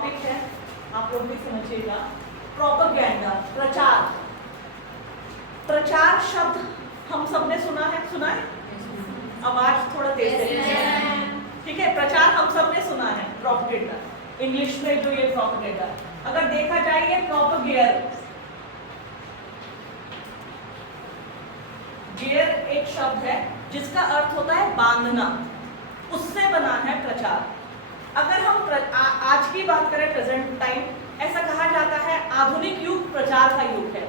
Topic है, आप लोग भी समझिएगा। प्रोपेगेंडा, प्रचार। प्रचार शब्द हम सबने सुना है? आवाज थोड़ा तेज है, ठीक है। प्रचार हम सबने सुना है, प्रोपेगेंडा इंग्लिश में जो ये प्रोपेगेंडा। अगर देखा जाए ये प्रोपेगेयर, गेयर एक शब्द है जिसका अर्थ होता है बांधना, उससे बना है प्रचार। अगर हम आज की बात करें, प्रेजेंट टाइम, ऐसा कहा जाता है आधुनिक युग प्रचार का युग है।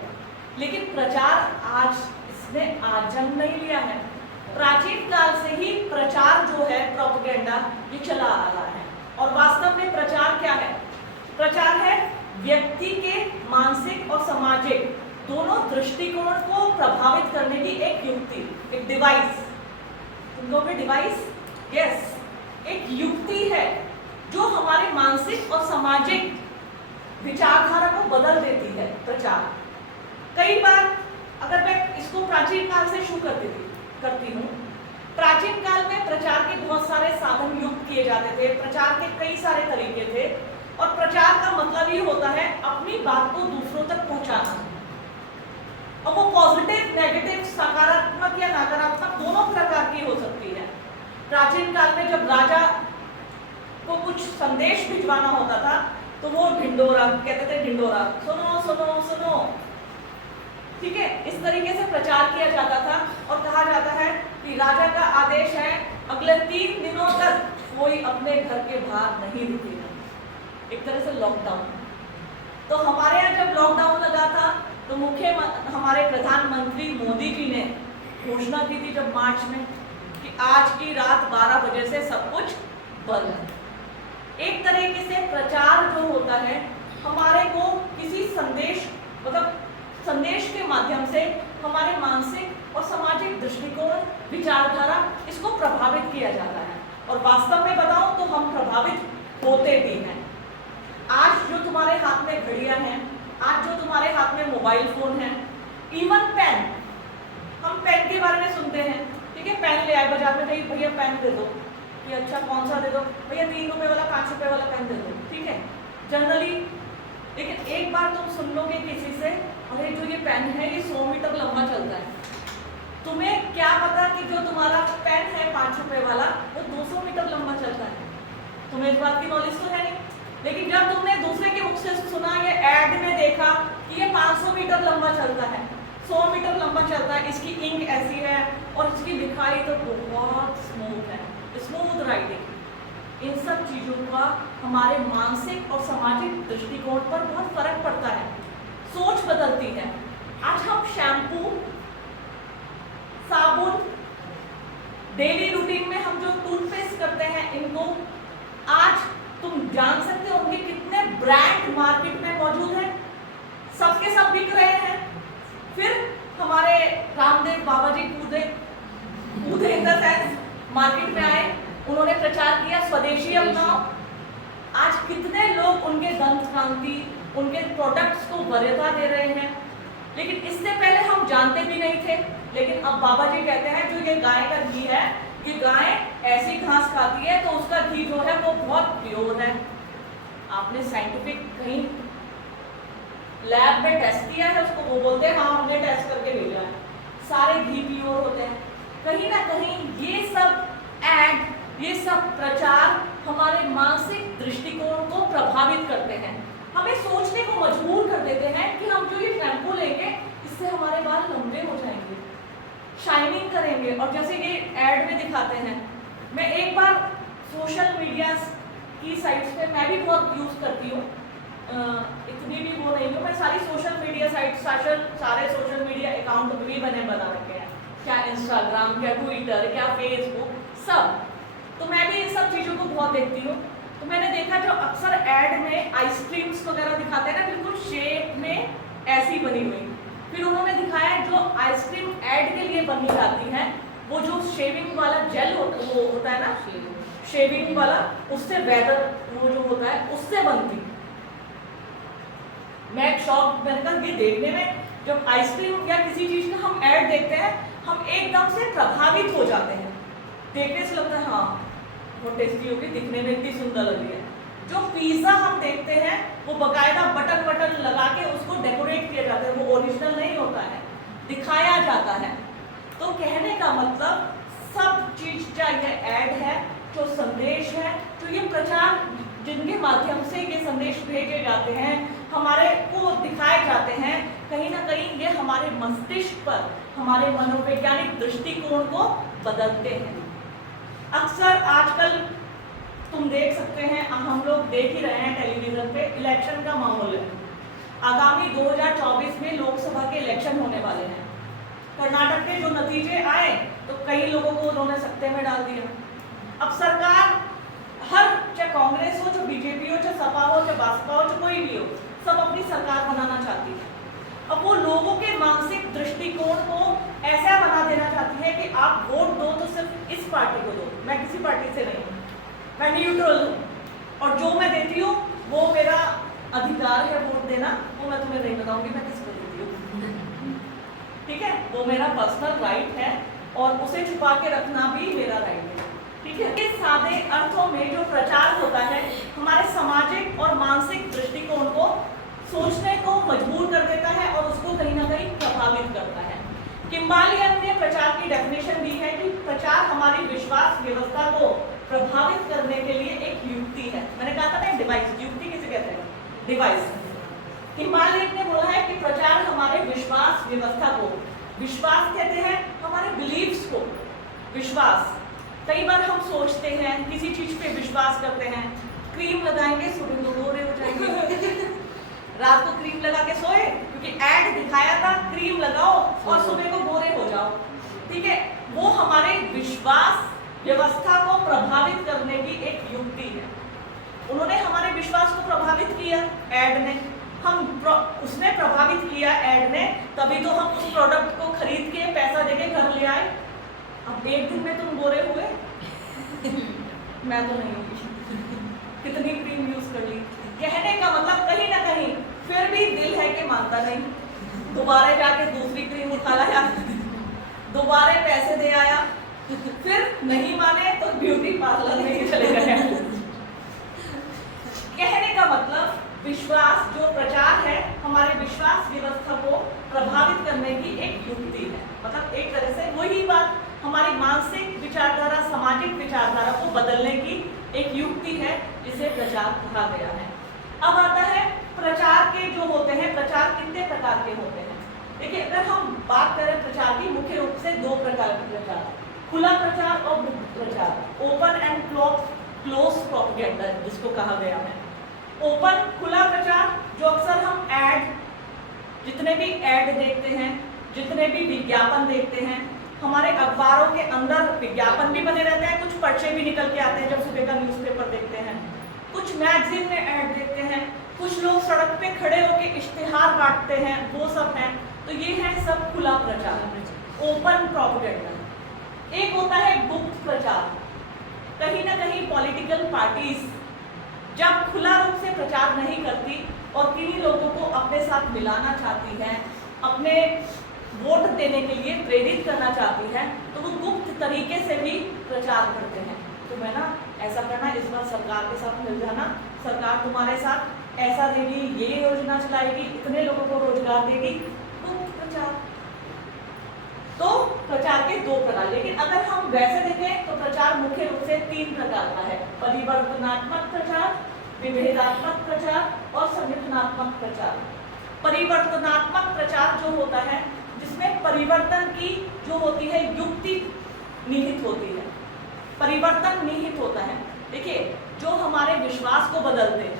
लेकिन प्रचार आज इसने आज जन्म नहीं लिया है। प्राचीन काल से ही प्रचार जो है, प्रोपेगेंडा, ये चला आ रहा है। और वास्तव में प्रचार क्या है? प्रचार है व्यक्ति के मानसिक और सामाजिक दोनों दृष्टिकोण को प्रभावित करने की एक युक्ति, एक डिवाइस। तुम कहोगे डिवाइस? यस, एक युक्ति है जो हमारे मानसिक और सामाजिक विचारधारा को बदल देती है। प्रचार कई बार, अगर मैं इसको प्राचीन काल से शुरू करती हूँ, प्राचीन काल में प्रचार के बहुत सारे साधन युक्त किए जाते थे। प्रचार के कई सारे तरीके थे और प्रचार का मतलब ये होता है अपनी बात को दूसरों तक पहुंचाना। और वो पॉजिटिव, नेगेटिव, सकारात्मक या नकारात्मक दोनों प्रकार की हो सकती है। प्राचीन काल में जब राजा को कुछ संदेश भिजवाना होता था तो वो ढिंडोरा कहते थे, ढिंडोरा, सुनो सुनो सुनो, ठीक है। इस तरीके से प्रचार किया जाता था और कहा जाता है कि राजा का आदेश है अगले 3 दिनों तक कोई अपने घर के बाहर नहीं रुकेगा। एक तरह से लॉकडाउन। तो हमारे यहाँ जब लॉकडाउन लगा था तो हमारे प्रधानमंत्री मोदी जी ने घोषणा की थी जब मार्च में कि आज की रात 12 बजे से सब कुछ बंद है। एक तरीके से प्रचार जो होता है हमारे को किसी संदेश, मतलब संदेश के माध्यम से हमारे मानसिक और सामाजिक दृष्टिकोण, विचारधारा, इसको प्रभावित किया जाता है। और वास्तव में बताऊं तो हम प्रभावित होते भी हैं। आज जो तुम्हारे हाथ में घड़ियां हैं, आज जो तुम्हारे हाथ में मोबाइल फोन है, इवन पेन, हम पेन के बारे में सुनते हैं, ठीक है। पेन ले आए बाजार में, भाई भैया पेन दे दो, कि अच्छा कौन सा दे दो भैया, 3 रुपए वाला, 5 रुपए वाला पेन दे दो, ठीक है, जनरली। लेकिन एक बार तुम सुन लोगे किसी से, अरे जो ये पेन है ये 100 मीटर लंबा चलता है। तुम्हें क्या पता कि जो तुम्हारा पेन है 5 रुपए वाला वो 200 मीटर लंबा चलता है। तुम्हें इस बात की नॉलेज तो है नहीं। लेकिन जब तुमने दूसरे के मुख से सुना, ये एड में देखा कि ये 500 मीटर लंबा चलता है, 100 मीटर लंबा चलता है, इसकी इंक ऐसी है और इसकी लिखाई तो बहुत स्मूथ है, स्मूथ राइटिंग। इन सब चीजों का हमारे मानसिक और सामाजिक दृष्टिकोण पर बहुत फर्क पड़ता है, सोच बदलती है। आज हम शैम्पू, साबुन, डेली रूटीन में हम जो टूथपेस्ट करते हैं, इनको आज तुम जान सकते हो उनके कितने ब्रांड मार्केट में मौजूद हैं, सबके सब बिक रहे हैं। फिर हमारे रामदेव बाबा जी कूदे इन द सेंस मार्केट में आए, उन्होंने प्रचार किया स्वदेशी अपनाओ। आज कितने लोग उनके दंत कांति, उनके प्रोडक्ट्स को वरीयता दे रहे हैं। लेकिन इससे पहले हम जानते भी नहीं थे। लेकिन अब बाबा जी कहते हैं जो ये गाय का घी है, ये गाय ऐसी घास खाती है तो उसका घी जो है वो बहुत प्योर है। आपने साइंटिफिक कहीं लैब में टेस्ट किया है उसको? वो बोलते हैं हाँ हमने टेस्ट करके भेजा है, सारे घी प्योर होते हैं। कहीं ना कहीं ये सब एड, ये सब प्रचार हमारे मानसिक दृष्टिकोण को प्रभावित करते हैं, हमें सोचने को मजबूर कर देते हैं कि हम जो ये शैम्पू लेंगे इससे हमारे बाल लंबे हो जाएंगे, शाइनिंग करेंगे। और जैसे ये एड में दिखाते हैं, मैं एक बार सोशल मीडिया की साइट्स पे मैं भी बहुत यूज करती हूँ, इतनी भी वो नहीं हूँ, मैं सारी सोशल मीडिया साइट, सारे सोशल मीडिया अकाउंट भी बना रखे हैं, क्या इंस्टाग्राम, क्या ट्विटर, क्या फेसबुक, सब। तो मैं भी इन सब चीज़ों को बहुत देखती हूँ। तो मैंने देखा जो अक्सर एड में आइसक्रीम्स वगैरह दिखाते हैं ना, बिल्कुल शेप में ऐसी बनी हुई। फिर उन्होंने दिखाया जो आइसक्रीम एड के लिए बनी जाती है, वो जो शेविंग वाला जेल वो होता है ना, शेविंग वाला, उससे वेदर वो जो होता है उससे बनती। मैं शौक, मैंने कहा ये देखने में, जब आइसक्रीम या किसी चीज का हम ऐड देखते हैं हम एकदम से प्रभावित हो जाते हैं, देखने से लगता है हाँ बहुत टेस्टी होगी, दिखने में इतनी सुंदर लग रही है। जो पिज्जा हम देखते हैं वो बकायदा बटन बटन लगा के उसको डेकोरेट किया जाता है, वो ओरिजिनल नहीं होता है, दिखाया जाता है। तो कहने का मतलब सब चीज चाहे ऐड है, जो संदेश है, तो ये प्रचार जिनके माध्यम से ये संदेश भेजे जाते हैं, हमारे को दिखाए जाते हैं, कहीं ना कहीं ये हमारे मस्तिष्क पर, हमारे मनोवैज्ञानिक दृष्टिकोण को बदलते हैं। अक्सर आजकल तुम देख सकते हैं, हम लोग देख ही रहे हैं टेलीविजन पे, इलेक्शन का माहौल है। आगामी 2024 में लोकसभा के इलेक्शन होने वाले हैं। कर्नाटक के जो नतीजे आए तो कई लोगों को उन्होंने सत्ते में डाल दिया। अब सरकार हर, चाहे कांग्रेस हो, चाहे बीजेपी हो, चाहे सपा हो, चाहे बसपा हो, चाहे कोई भी हो, सब अपनी सरकार बनाना चाहती है। अब वो लोगों के मानसिक दृष्टिकोण को ऐसा बना देना चाहती है कि आप वोट दो तो सिर्फ इस पार्टी को दो, मैं किसी पार्टी से नहीं हूँ, मैं न्यूट्रल हूँ, और जो मैं देती हूँ वो मेरा अधिकार है वोट देना, वो मैं तुम्हें नहीं बताऊंगी मैं किसको देती हूँ, ठीक है, वो मेरा पर्सनल राइट है और उसे छुपा के रखना भी मेरा राइट है, ठीक है। इस सादे अर्थों में जो प्रचार होता है हमारे सामाजिक और मानसिक दृष्टिकोण को सोचने को मजबूर कर देता है और उसको कहीं ना कहीं प्रभावित करता है। किम्बालियन ने प्रचार की डेफिनेशन दी है कि प्रचार हमारी विश्वास व्यवस्था को प्रभावित करने के लिए एक युक्ति है। मैंने कहा था ना डिवाइस, युक्ति किसे कहते हैं, डिवाइस। किम्बालियन ने बोला है कि प्रचार हमारे विश्वास व्यवस्था को, विश्वास कहते हैं हमारे बिलीव्स को, विश्वास। कई बार हम सोचते हैं, किसी चीज पे विश्वास करते हैं, क्रीम लगाएंगे सुबह तो गोरे हो जाएंगे, रात को क्रीम लगा के सोए क्योंकि ऐड दिखाया था क्रीम लगाओ और सुबह को गोरे हो जाओ, ठीक है। वो हमारे विश्वास व्यवस्था को प्रभावित करने की एक युक्ति है। उन्होंने हमारे विश्वास को प्रभावित किया ऐड ने, उसने प्रभावित किया ऐड ने, तभी तो हम उस प्रोडक्ट को खरीद के पैसा देके घर ले आए। अब एक दिन में तुम गोरे हुए, मैं तो नहीं हुई, कितनी क्रीम यूज कर ली। कहने का मतलब कहीं ना कहीं फिर भी दिल है कि मानता नहीं, दोबारा जाके दूसरी क्रीम उठा लाया, दोबारा पैसे दे आया, फिर नहीं माने तो ब्यूटी पार्लर में ही चले गए। कहने का मतलब विश्वास, जो प्रचार है हमारे विश्वास व्यवस्था को प्रभावित करने की एक युक्ति है। मतलब एक तरह से वही बात हमारी मानसिक विचारधारा, सामाजिक विचारधारा को बदलने की एक युक्ति है, जिसे प्रचार कहा गया है। अब आता है प्रचार के जो होते हैं, प्रचार कितने प्रकार के होते हैं। देखिए, अगर हम बात करें प्रचार की, मुख्य रूप से दो प्रकार के प्रचार, खुला प्रचार और गुप्त प्रचार, ओपन एंड क्लोज प्रोपेगेंडा जिसको कहा गया है। ओपन, खुला प्रचार, जो अक्सर हम ऐड, जितने भी ऐड देखते हैं, जितने भी विज्ञापन देखते हैं, हमारे अखबारों के अंदर विज्ञापन भी बने रहते हैं, कुछ पर्चे भी निकल के आते हैं जब सुबह का न्यूज़पेपर देखते हैं, कुछ मैगजीन में ऐड देखते हैं, कुछ लोग सड़क पे खड़े होकर इश्तिहार बांटते हैं, वो सब है। तो ये है सब खुला प्रचार, ओपन प्रोपेगेंडा। एक होता है गुप्त प्रचार। कहीं ना कहीं पॉलिटिकल पार्टीज जब खुला रूप से प्रचार नहीं करती और किन्हीं लोगों को अपने साथ मिलाना चाहती है, अपने वोट देने के लिए प्रेरित करना चाहती है, तो वो गुप्त तरीके से भी प्रचार करते हैं। तो मैं ना ऐसा करना, इस बार सरकार के साथ मिल जाना, सरकार तुम्हारे साथ ऐसा देगी, ये योजना चलाएगी, इतने लोगों को रोजगार देगी, गुप्त प्रचार। तो प्रचार के दो प्रकार, लेकिन अगर हम वैसे देखें तो प्रचार मुख्य रूप से तीन प्रकार का है: परिवर्तनात्मक प्रचार, विभेदात्मक प्रचार और संगठनात्मक प्रचार। परिवर्तनात्मक प्रचार जो होता है, जिसमें परिवर्तन की जो होती है युक्ति निहित होती है, परिवर्तन निहित होता है। देखिए, जो हमारे विश्वास को बदल दे,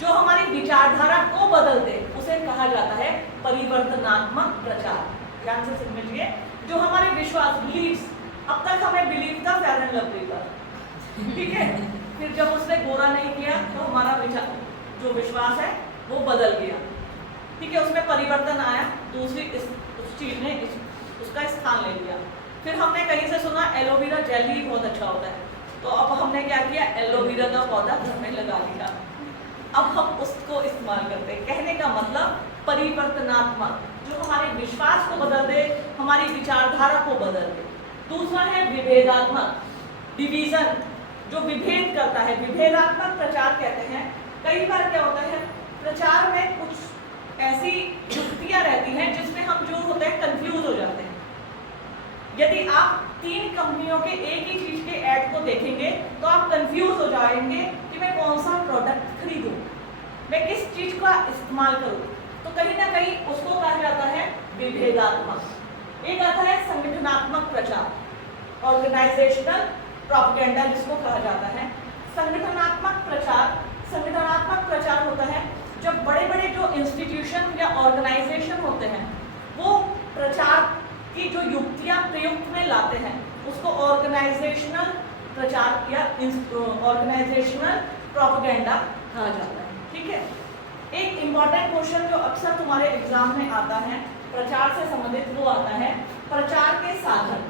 जो हमारी विचारधारा को बदल दे, उसे कहा जाता है परिवर्तनात्मक प्रचार। ध्यान से समझिए, जो हमारे विश्वास, बिलीव्स, अब तक हमें बिलीव था फेयर एंड लवली का, ठीक है, फिर जब उसने गोरा नहीं किया तो हमारा विचार, जो विश्वास है वो बदल गया, ठीक है, उसमें परिवर्तन आया, दूसरी उस चीज ने उसका स्थान ले लिया। फिर हमने कहीं से सुना एलोवेरा जेल ही बहुत अच्छा होता है, तो अब हमने क्या किया, एलोवेरा का पौधा घर में लगा लिया, अब हम उसको इस्तेमाल करते हैं। कहने का मतलब परिवर्तनात्मक, जो हमारे विश्वास को बदल दे, हमारी विचारधारा को बदल दे। दूसरा है विभेदात्मक, डिवीजन, जो विभेद संबोधित करता है, विभेदात्मक प्रचार कहते हैं। कई बार क्या होता है, प्रचार में कुछ ऐसी युक्तियां रहती हैं जिसमें हम जो होते हैं कंफ्यूज हो जाते हैं। यदि आप 3 कंपनियों के एक ही चीज के ऐड को देखेंगे तो आप कंफ्यूज हो जाएंगे कि मैं कौन सा प्रोडक्ट खरीदूं, मैं किस चीज का इस्तेमाल करूं। तो कहीं ना कहीं उसको कहा जाता है विभेदात्मक। एक आता है संगठनात्मक प्रचार, ऑर्गेनाइजेशनल प्रोपेगेंडा जिसको कहा जाता है। संगठनात्मक प्रचार होता है जब बड़े बड़े जो इंस्टीट्यूशन या ऑर्गेनाइजेशन होते हैं वो प्रचार की जो युक्तियां प्रयुक्त में लाते हैं उसको ऑर्गेनाइजेशनल प्रचार या ऑर्गेनाइजेशनल प्रोपेगेंडा कहा जाता है। ठीक है, एक इम्पॉर्टेंट क्वेश्चन जो अक्सर तुम्हारे एग्जाम में आता है प्रचार से संबंधित, वो आता है प्रचार के साधन।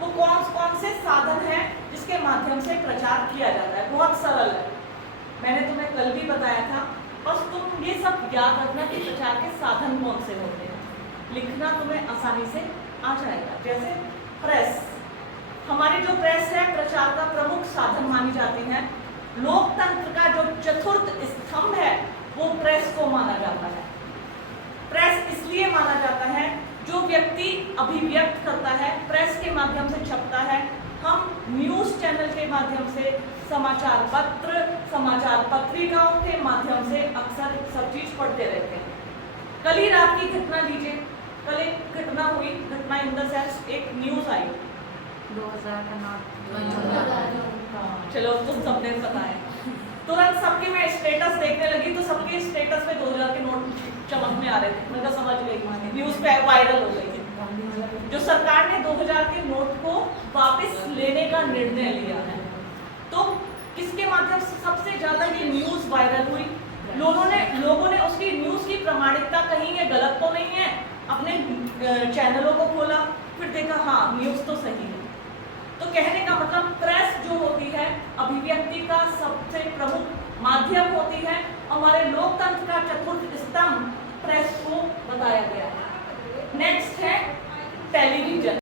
वो कौन से साधन हैं जिसके माध्यम से प्रचार किया जाता है। बहुत सरल है, मैंने तुम्हें कल भी बताया था, बस तुम ये सब याद रखना कि प्रचार के साधन कौन से होते हैं, लिखना तुम्हें आसानी से आ जाएगा। जैसे प्रेस, हमारी जो प्रेस है प्रचार का प्रमुख साधन मानी जाती है। लोकतंत्र का जो चतुर्थ स्तंभ है वो प्रेस को माना जाता है। प्रेस इसलिए माना जाता है जो व्यक्ति अभिव्यक्त करता है प्रेस के माध्यम से छपता है। हम न्यूज़ चैनल के माध्यम से, समाचार पत्र, समाचार पत्रिकाओं के माध्यम से अक्सर सब चीज पढ़ते रहते हैं। कल ही रात की घटना लीजिए, कल एक घटना हुई, घटना इन द सेंस एक न्यूज आई 2000 का नोट। चलो तुम सबने पता है। तुरंत सबके मैं स्टेटस देखने लगी तो सबके स्टेटस पे 2000 के नोट चमक में आ रहे थे। मैं तो समझ गई, न्यूज पे वायरल हो गई थी। जो सरकार ने 2000 के नोट को वापस लेने का निर्णय लिया है, तो किसके माध्यम से सबसे ज्यादा ये न्यूज वायरल हुई? लोगों ने उसकी न्यूज की प्रामाणिकता कहीं ये गलत तो नहीं है, अपने चैनलों को खोला, फिर देखा हाँ न्यूज तो सही है। तो कहने का मतलब प्रेस जो होती है अभिव्यक्ति का सबसे प्रमुख माध्यम होती है। हमारे लोकतंत्र का चतुर्थ स्तंभ प्रेस को बताया गया है। नेक्स्ट है टेलीविजन।